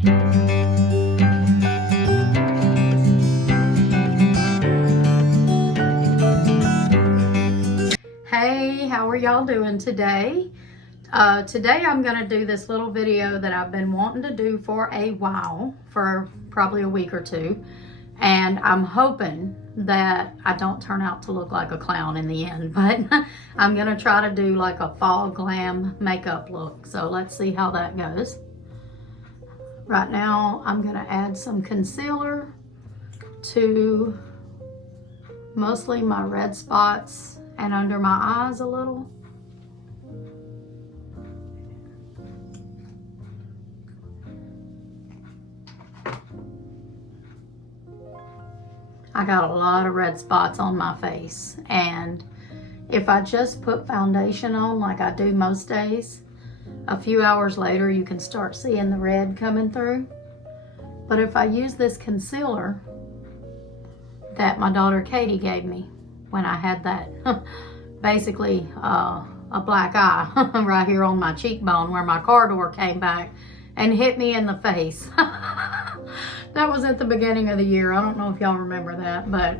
Hey, how are y'all doing today? Today I'm going to do this little video that I've been wanting to do for a while, for probably a week or two. And I'm hoping that I don't turn out to look like a clown in the end, but I'm going to try to do like a fall glam makeup look. So let's see how that goes. Right now I'm going to add some concealer to mostly my red spots and under my eyes a little. I got a lot of red spots on my face, and if I just put foundation on like I do most days, a few hours later you can start seeing the red coming through. But if I use this concealer that my daughter Katie gave me when I had that basically a black eye right here on my cheekbone where my car door came back and hit me in the face. That was at the beginning of the year. I don't know if y'all remember that, but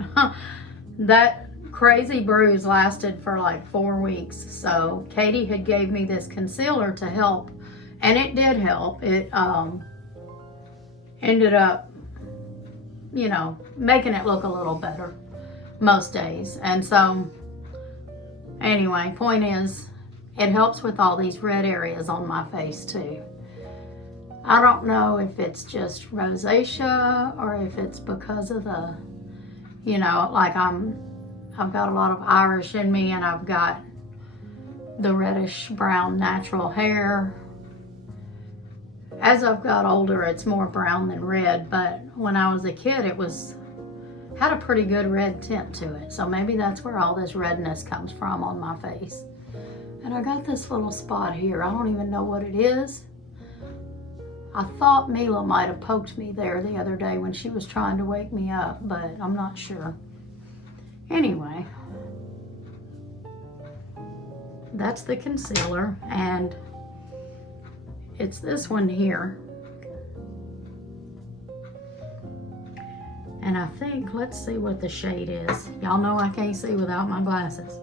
that crazy bruise lasted for like 4 weeks. So Katie had gave me this concealer to help, and it did help. It ended up, you know, making it look a little better most days. And so anyway, point is, it helps with all these red areas on my face too. I don't know if it's just rosacea or if it's because of the, you know, like I've got a lot of Irish in me, and I've got the reddish brown natural hair. As I've got older, it's more brown than red, but when I was a kid, it had a pretty good red tint to it. So maybe that's where all this redness comes from on my face. And I got this little spot here. I don't even know what it is. I thought Mila might have poked me there the other day when she was trying to wake me up, but I'm not sure. Anyway, that's the concealer, and it's this one here. And I think, let's see what the shade is. Y'all know I can't see without my glasses.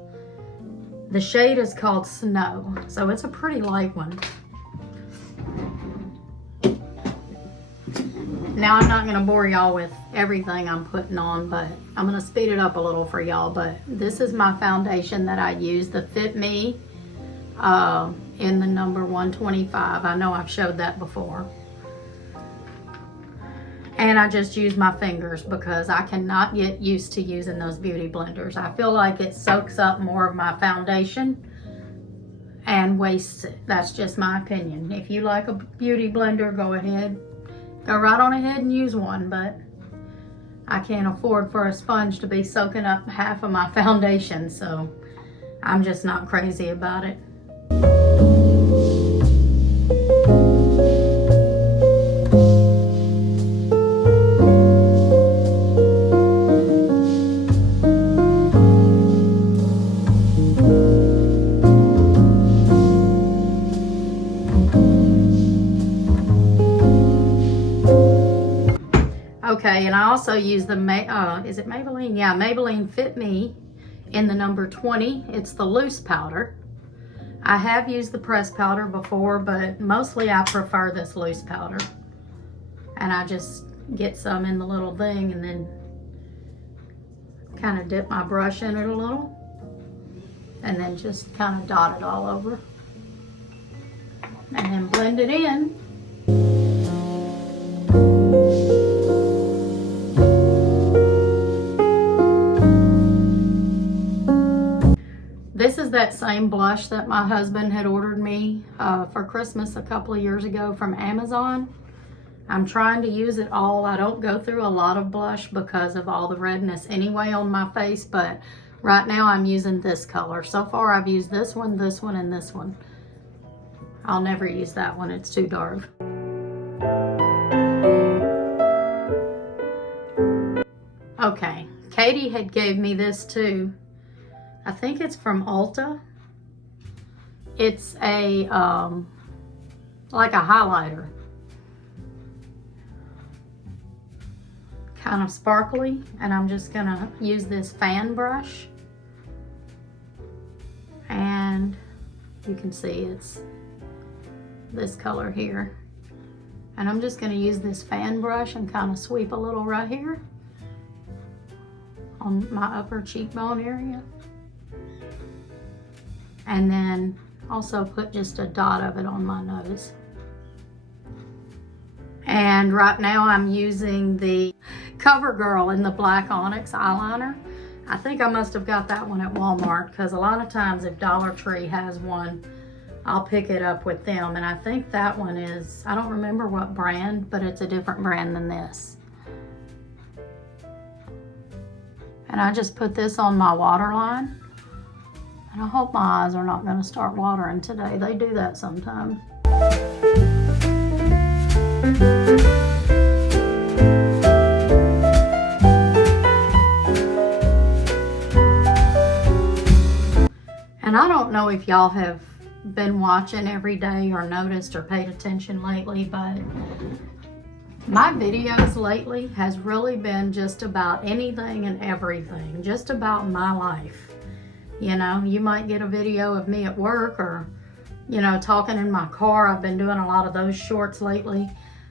The shade is called Snow, so it's a pretty light one. Now, I'm not going to bore y'all with everything I'm putting on, but I'm going to speed it up a little for y'all. But this is my foundation that I use, the Fit Me in the number 125. I know I've showed that before. And I just use my fingers because I cannot get used to using those beauty blenders. I feel like it soaks up more of my foundation and wastes it. That's just my opinion. If you like a beauty blender, go ahead. Go right on ahead and use one, but I can't afford for a sponge to be soaking up half of my foundation, so I'm just not crazy about it. Okay, and I also use the, is it Maybelline? Yeah, Maybelline Fit Me in the number 20. It's the loose powder. I have used the pressed powder before, but mostly I prefer this loose powder. And I just get some in the little thing and then kind of dip my brush in it a little. And then just kind of dot it all over. And then blend it in. This is that same blush that my husband had ordered me for Christmas a couple of years ago from Amazon. I'm trying to use it all. I don't go through a lot of blush because of all the redness anyway on my face, but right now I'm using this color. So far I've used this one, and this one. I'll never use that one. It's too dark. Okay, Katie had gave me this too. I think it's from Ulta. It's a, like a highlighter. kind of sparkly, and I'm just gonna use this fan brush, and you can see it's this color here, and I'm just gonna use this fan brush and kind of sweep a little right here on my upper cheekbone area, and then also put just a dot of it on my nose. And right now I'm using the CoverGirl in the black onyx eyeliner. I think I must have got that one at Walmart, because a lot of times if Dollar Tree has one, I'll pick it up with them. And I think that one is, I don't remember what brand, but it's a different brand than this. And I just put this on my waterline. And I hope my eyes are not going to start watering today. They do that sometimes. And I don't know if y'all have been watching every day or noticed or paid attention lately, but my videos lately has really been just about anything and everything, just about my life. You know, you might get a video of me at work, or, you know, talking in my car. I've been doing a lot of those shorts lately.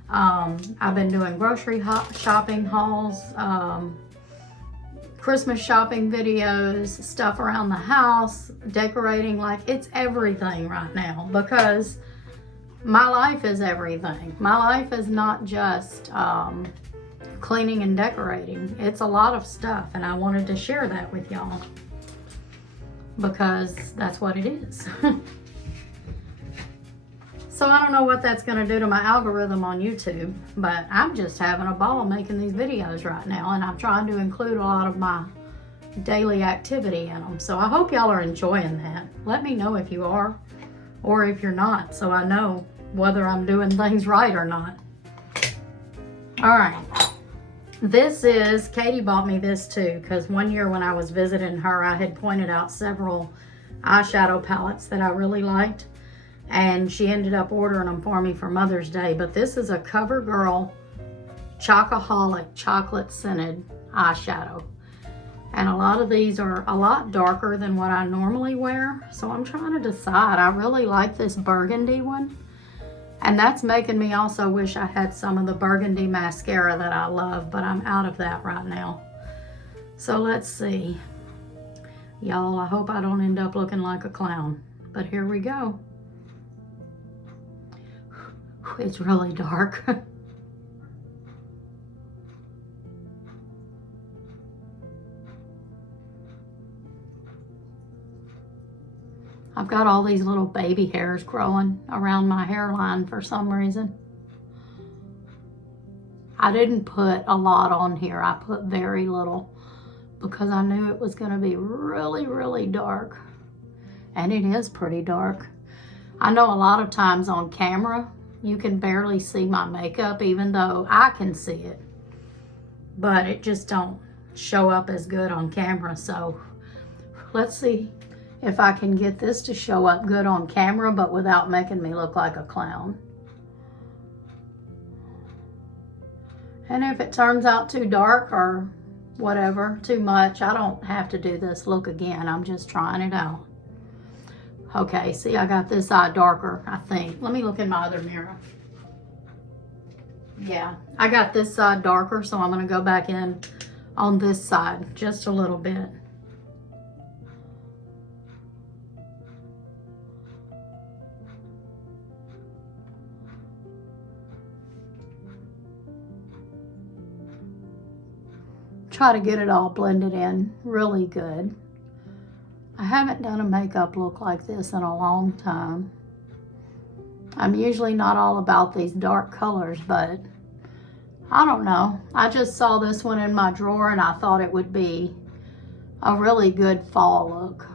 I've been doing grocery shopping hauls, Christmas shopping videos, stuff around the house, decorating. Like, it's everything right now, because my life is everything. My life is not just cleaning and decorating. It's a lot of stuff, and I wanted to share that with y'all, because that's what it is. So I don't know what that's going to do to my algorithm on YouTube, but I'm just having a ball making these videos right now, and I'm trying to include a lot of my daily activity in them. So I hope y'all are enjoying that. Let me know if you are, or if you're not, so I know whether I'm doing things right or not. All right. This is, Katie bought me this too, because one year when I was visiting her, I had pointed out several eyeshadow palettes that I really liked, and she ended up ordering them for me for Mother's Day. But this is a CoverGirl Chocoholic chocolate scented eyeshadow, and a lot of these are a lot darker than what I normally wear, so I'm trying to decide. I really like this burgundy one, and that's making me also wish I had some of the burgundy mascara that I love, but I'm out of that right now. So let's see. Y'all, I hope I don't end up looking like a clown, but here we go. It's really dark. I've got all these little baby hairs growing around my hairline for some reason. I didn't put a lot on here. I put very little because I knew it was going to be really, really dark. And it is pretty dark. I know a lot of times on camera, you can barely see my makeup, even though I can see it. But it just don't show up as good on camera. So let's see if I can get this to show up good on camera, but without making me look like a clown. And if it turns out too dark or whatever, too much, I don't have to do this look again. I'm just trying it out. Okay, see, I got this eye darker, I think. Let me look in my other mirror. Yeah, I got this side darker, so I'm gonna go back in on this side just a little bit. Try to get it all blended in really good. I haven't done a makeup look like this in a long time. I'm usually not all about these dark colors, but I don't know. I just saw this one in my drawer and I thought it would be a really good fall look.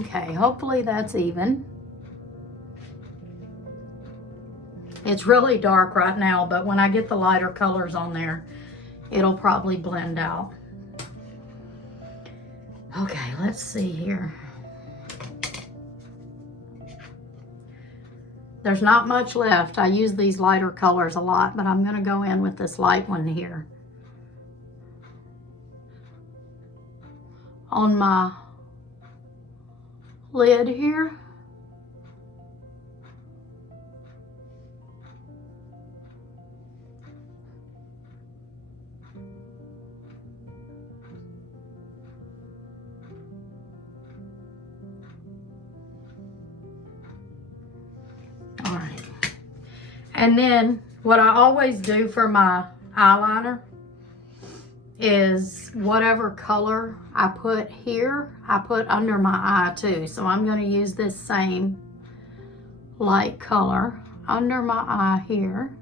Okay, hopefully that's even. It's really dark right now, but when I get the lighter colors on there, it'll probably blend out. Okay, let's see here. There's not much left. I use these lighter colors a lot, but I'm going to go in with this light one here on my lid here. All right. And then what I always do for my eyeliner is whatever color I put here, I put under my eye too. So I'm going to use this same light color under my eye here.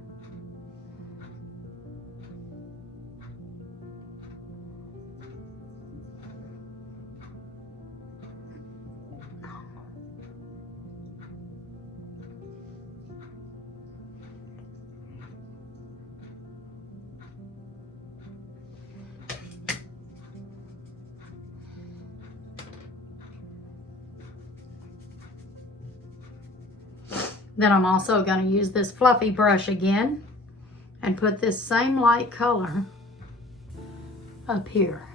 Then I'm also going to use this fluffy brush again and put this same light color up here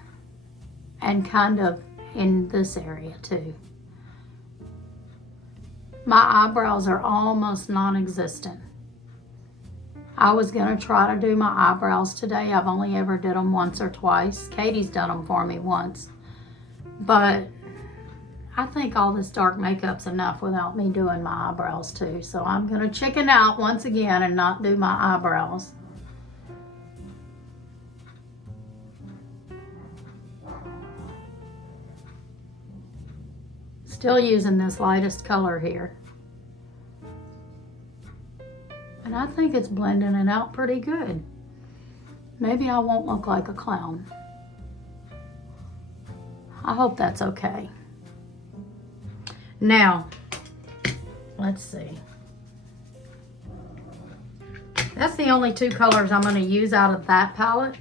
and kind of in this area too. My eyebrows are almost non-existent. I was going to try to do my eyebrows today. I've only ever did them once or twice. Katie's done them for me once. But I think all this dark makeup's enough without me doing my eyebrows too. So I'm going to chicken out once again and not do my eyebrows. Still using this lightest color here. And I think it's blending it out pretty good. Maybe I won't look like a clown. I hope that's okay. Now, let's see. That's the only two colors I'm going to use out of that palette.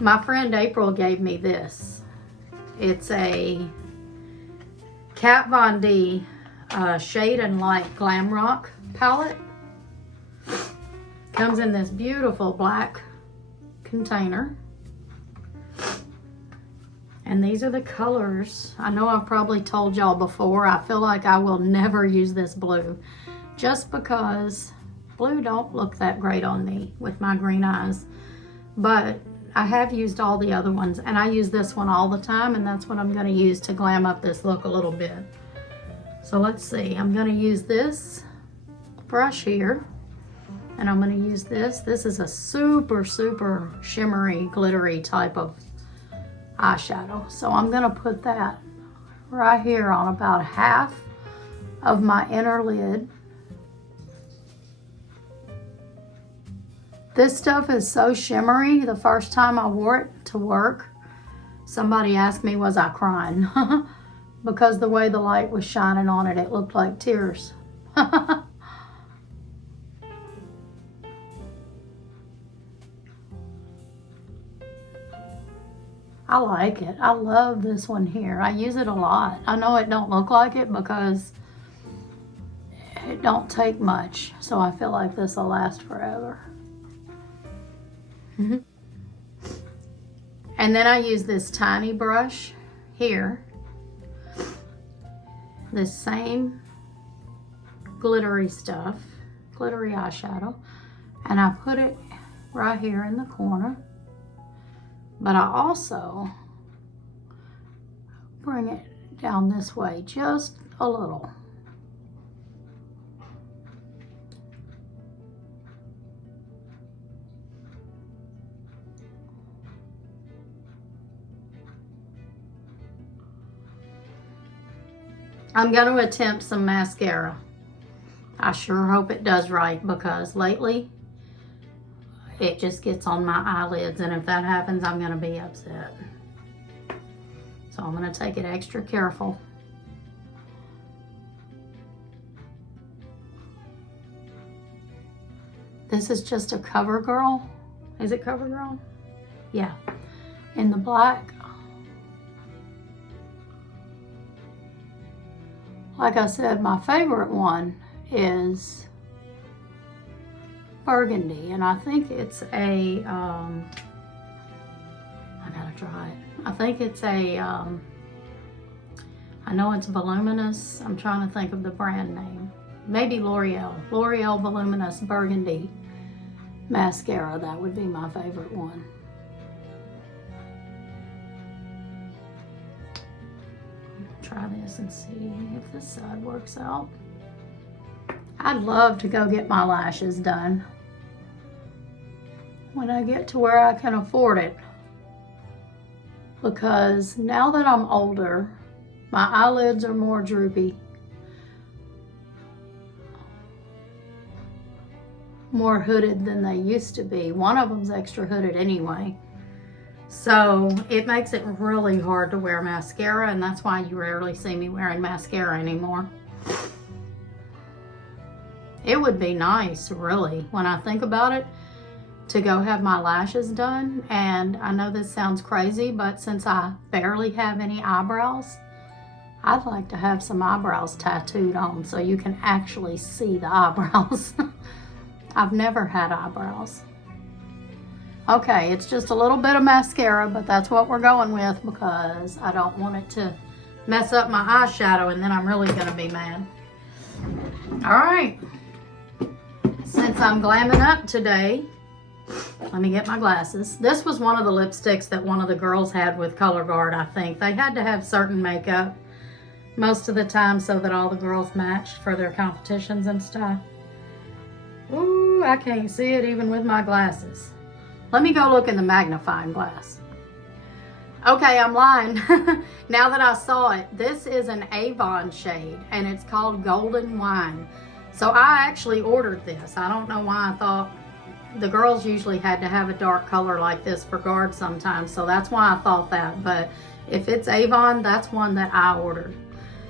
My friend April gave me this. It's a Kat Von D Shade and Light Glam Rock palette. Comes in this beautiful black container. And these are the colors. I know I've probably told y'all before, I feel like I will never use this blue just because blue don't look that great on me with my green eyes. But I have used all the other ones and I use this one all the time, and that's what I'm going to use to glam up this look a little bit. So let's see, I'm going to use this brush here and I'm going to use this. This is a super, super shimmery, glittery type of eyeshadow. So I'm going to put that right here on about half of my inner lid. This stuff is so shimmery. The first time I wore it to work, somebody asked me, was I crying? Because the way the light was shining on it, it looked like tears. I like it. I love this one here. I use it a lot. I know it don't look like it because it don't take much. So I feel like this will last forever. And then I use this tiny brush here. This same glittery stuff, glittery eyeshadow. And I put it right here in the corner. But I also bring it down this way just a little. I'm going to attempt some mascara. I sure hope it does right because lately it just gets on my eyelids, and if that happens, I'm going to be upset. So I'm going to take it extra careful. This is just a CoverGirl. Is it CoverGirl? Yeah. In the black. Like I said, my favorite one is burgundy, and I think it's a, I gotta try it. I think it's a, I know it's voluminous. I'm trying to think of the brand name. Maybe L'Oreal Voluminous Burgundy Mascara. That would be my favorite one. Try this and see if this side works out. I'd love to go get my lashes done when I get to where I can afford it, because now that I'm older, my eyelids are more droopy, more hooded than they used to be. One of them's extra hooded anyway. So it makes it really hard to wear mascara, and that's why you rarely see me wearing mascara anymore. It would be nice, really, when I think about it, to go have my lashes done. And I know this sounds crazy, but since I barely have any eyebrows, I'd like to have some eyebrows tattooed on so you can actually see the eyebrows. I've never had eyebrows. Okay, it's just a little bit of mascara, but that's what we're going with because I don't want it to mess up my eyeshadow, and then I'm really gonna be mad. All right, since I'm glamming up today, let me get my glasses. This was one of the lipsticks that one of the girls had with Color Guard, I think. They had to have certain makeup most of the time so that all the girls matched for their competitions and stuff. Ooh, I can't see it even with my glasses. Let me go look in the magnifying glass. Okay, I'm lying. Now that I saw it, this is an Avon shade and it's called Golden Wine. So I actually ordered this. I don't know why I thought the girls usually had to have a dark color like this for guard sometimes, so that's why I thought that. But if it's Avon, that's one that I ordered.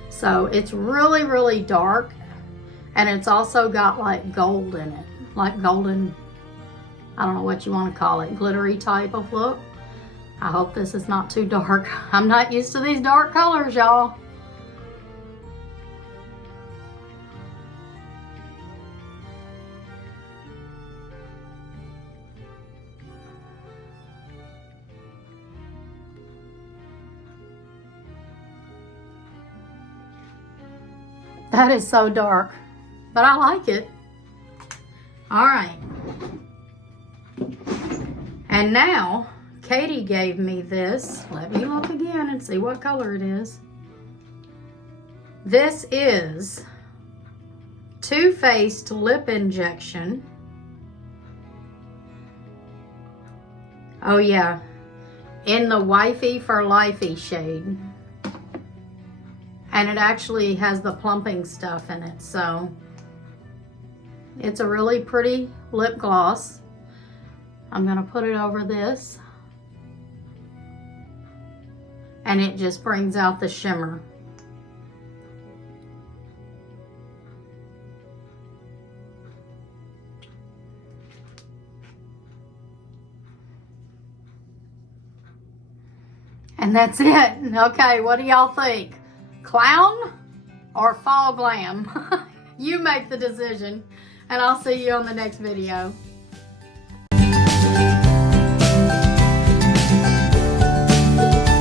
So it's really, really dark, and it's also got like gold in it, like golden, I don't know what you want to call it, glittery type of look. I hope this is not too dark. I'm not used to these dark colors, y'all. That is so dark, but I like it. All right. And now, Katie gave me this. Let me look again and see what color it is. This is Too Faced Lip Injection. Oh yeah, in the Wifey for Lifey shade. And it actually has the plumping stuff in it, so it's a really pretty lip gloss. I'm gonna put it over this, and it just brings out the shimmer. And that's it. Okay, what do y'all think? Clown or fall glam? You make the decision, and I'll see you on the next video.